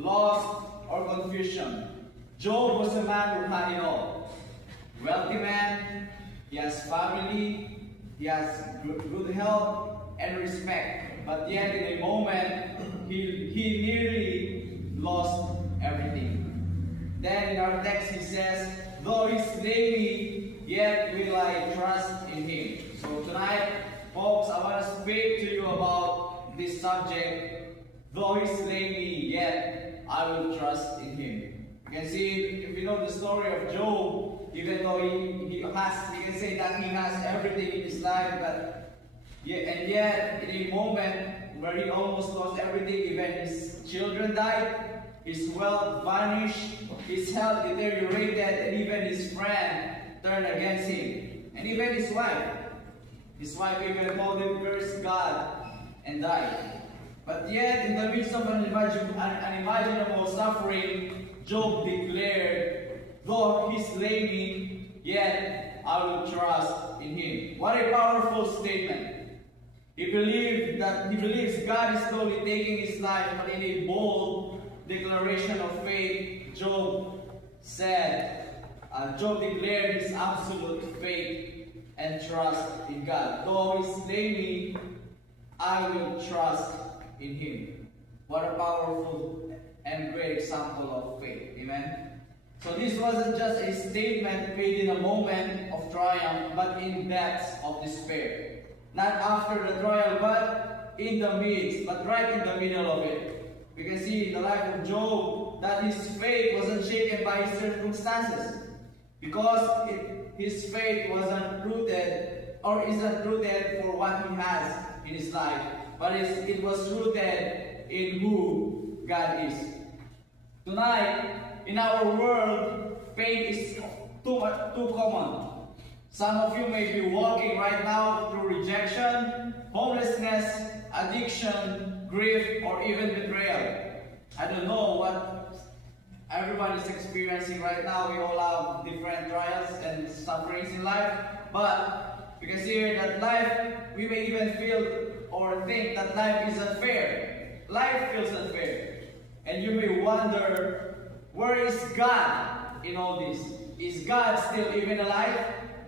loss, or confusion. Job was a man who had it all. Wealthy man, he has family, he has good health and respect. But yet in a moment, he nearly lost everything. Then in our text he says, though he slay me, yet will I trust in him. So tonight, folks, I want to speak to you about this subject. Though he slay me, yet I will trust in him. You can see, if you know the story of Job, even though you can say that he has everything in his life, but and yet in a moment where he almost lost everything, even his children died, his wealth vanished, his health deteriorated, and even his friend turned against him. And even his wife even called him, cursed God, and died. But yet, in the midst of an unimaginable suffering, Job declared, though he slay me, yet I will trust in him. What a powerful statement. He believes God is slowly taking his life, but in a bold declaration of faith, Job declared his absolute faith and trust in God. Though he slay me, I will trust in him. What a powerful and great example of faith. Amen. So this wasn't just a statement made in a moment of triumph, but in depths of despair. Not after the trial, but in the midst, but right in the middle of it. We can see in the life of Job that his faith wasn't shaken by his circumstances, because his faith wasn't rooted or isn't rooted for what he has in his life, but it was rooted in who God is. Tonight, in our world, pain is too common. Some of you may be walking right now through rejection, homelessness, addiction, grief, or even betrayal. I don't know what everyone is experiencing right now. We all have different trials and sufferings in life. But we can see here that life, we may even feel or think that life is unfair. Life feels unfair. And you may wonder, where is God in all this? Is God still even alive?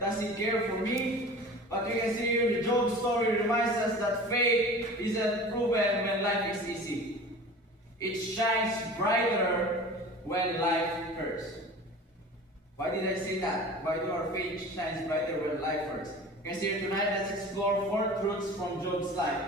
Does he care for me? But we can see here the Job story reminds us that faith isn't proven when life is easy. It shines brighter when life hurts. Why did I say that? Why do our faith shines brighter when life hurts? You can see here tonight, let's explore 4 truths from Job's life.